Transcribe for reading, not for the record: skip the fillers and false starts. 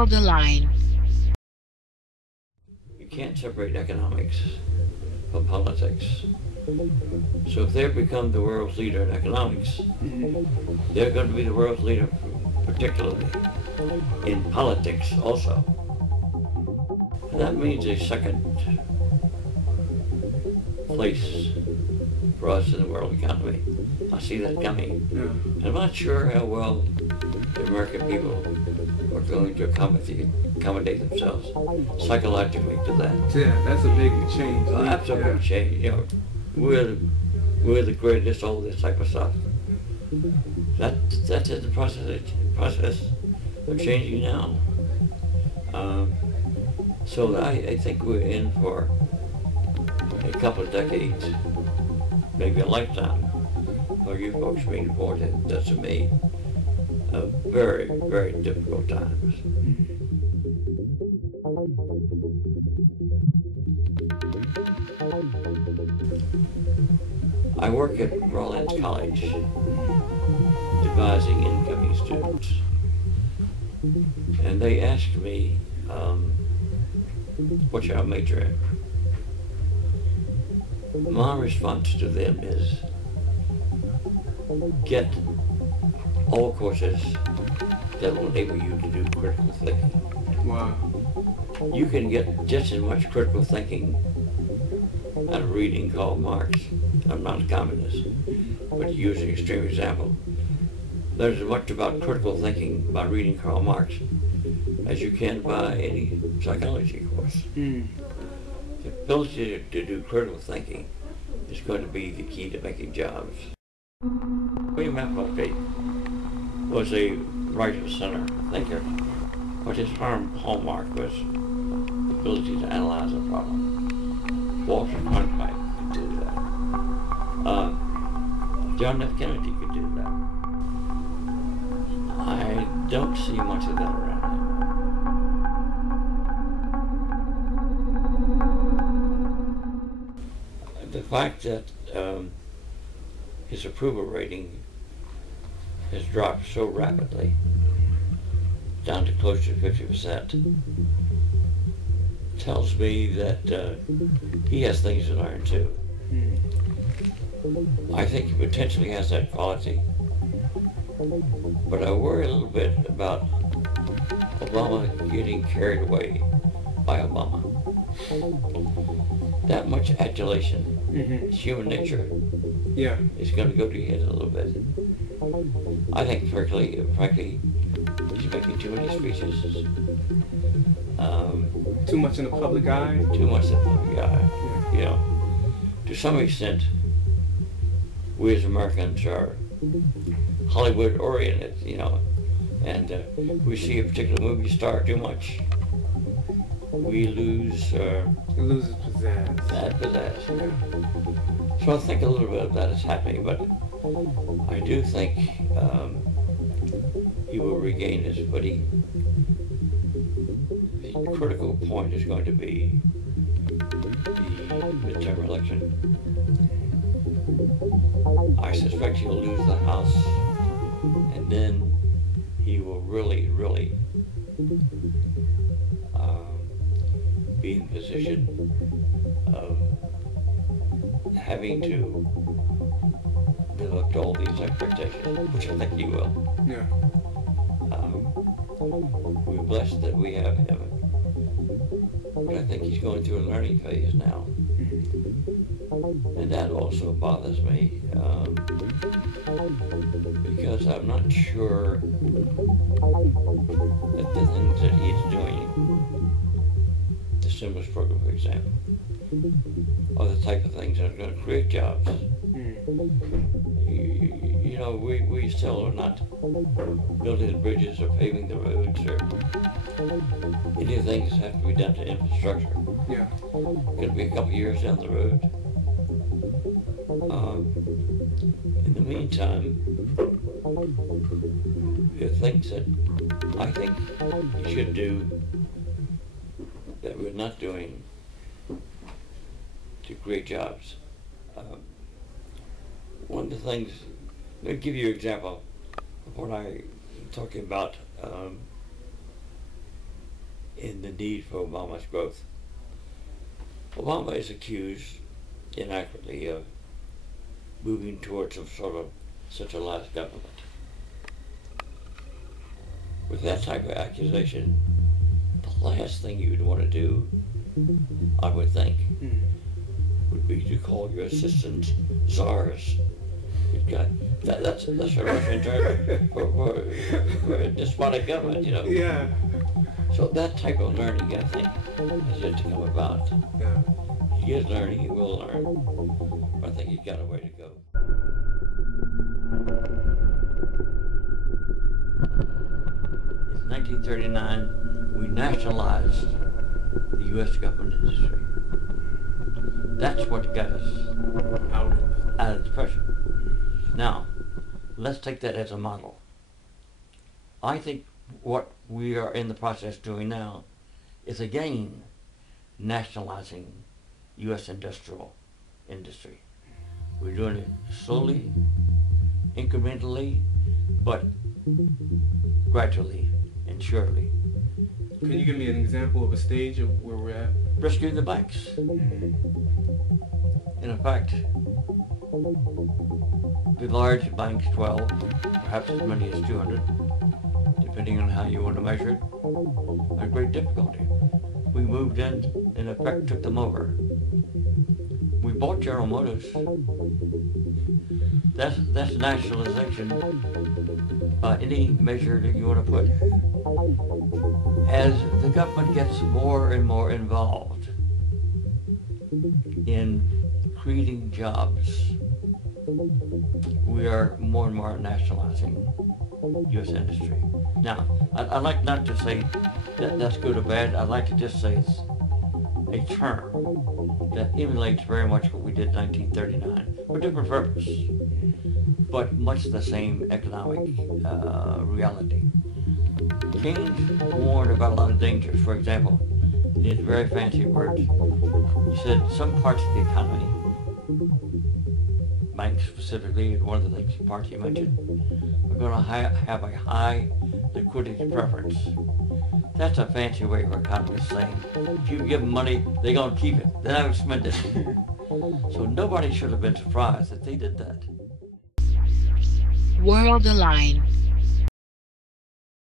draw the line? You can't separate economics from politics. So if they become the world's leader in economics, they're going to be the world's leader, particularly in politics also. And that means a second place for us in the world economy. I see that coming. And I'm not sure how well the American people are going to accommodate themselves psychologically to that. Yeah, that's a big change. Absolutely change. You know, we're the greatest, all this type of stuff. That's in the process of changing now. So I think we're in for a couple of decades, maybe a lifetime, for you folks being born in, that's to me, very, very difficult times. I work at Rollins College, advising incoming students. And they asked me, what should I major in? My response to them is, get all courses that will enable you to do critical thinking. Wow. You can get just as much critical thinking out of reading Karl Marx. I'm not a communist, but to use an extreme example, there's as much about critical thinking by reading Karl Marx as you can by any psychology course. The ability to do critical thinking is going to be the key to making jobs. William F. Buckley was a right-of-center thinker, but his hallmark was the ability to analyze a problem. Walter Cronkite could do that. John F. Kennedy could do that. I don't see much of that around here. The fact that his approval rating has dropped so rapidly, down to close to 50%, tells me that he has things to learn too. I think he potentially has that quality, but I worry a little bit about Obama getting carried away by Obama. That much adulation, human nature, is going to go to your head a little bit. I think, frankly, he's making too many speeches. Too much in the public eye? Too much in the public eye. Yeah. You know, to some extent, we as Americans are Hollywood-oriented, you know, and we see a particular movie star too much, we lose... it loses pizzazz. That pizzazz, yeah. So I think a little bit of that is happening, but I do think he will regain his footing. The critical point is going to be the midterm election. I suspect he'll lose the House, and then he will really be in position of having to live up to all these expectations, which I think he will. Yeah. We're blessed that we have him, but I think he's going through a learning phase now, and that also bothers me, because I'm not sure that the things that he's doing, the stimulus program, for example, are the type of things that are going to create jobs. You know, we still are not building the bridges or paving the roads or any of the things that have to be done to infrastructure. Yeah. It's going to be a couple years down the road. In the meantime, there are things that I think you should do that we're not doing to create jobs. One of the things, let me give you an example of what I'm talking about. in the need for Obama's growth. Obama is accused inaccurately of moving towards some sort of centralized government. With that type of accusation, the last thing you'd want to do, I would think, would be to call your assistants czars. That's a Russian term for a despotic government, you know. Yeah. So that type of learning, I think, is yet to come about. Yeah. He is learning, he will learn, but I think he's got a way to go. In 1939, we nationalized the U.S. government industry. That's what got us out of depression. Now, let's take that as a model. I think what we are in the process of doing now is again nationalizing U.S. industrial industry. We're doing it slowly, incrementally, but gradually and surely. Can you give me an example of a stage of where we're at? Rescuing the banks. In fact, the large banks, 12, perhaps as many as 200, depending on how you want to measure it, had great difficulty. We moved in effect, took them over. We bought General Motors. That's nationalization. Any measure that you want to put. As the government gets more and more involved in creating jobs, we are more and more nationalizing U.S. industry. Now, I like not to say that that's good or bad. I like to just say it's a term that emulates very much what we did in 1939 for different purpose, but much the same economic reality. Keynes warned about a lot of dangers. For example, in his very fancy words, he said some parts of the economy, banks specifically, one of the parts he mentioned, are going to have a high liquidity preference. That's a fancy way of economists saying, if you give them money, they're going to keep it. They're not going to spend it. So nobody should have been surprised that they did that. World Aligned.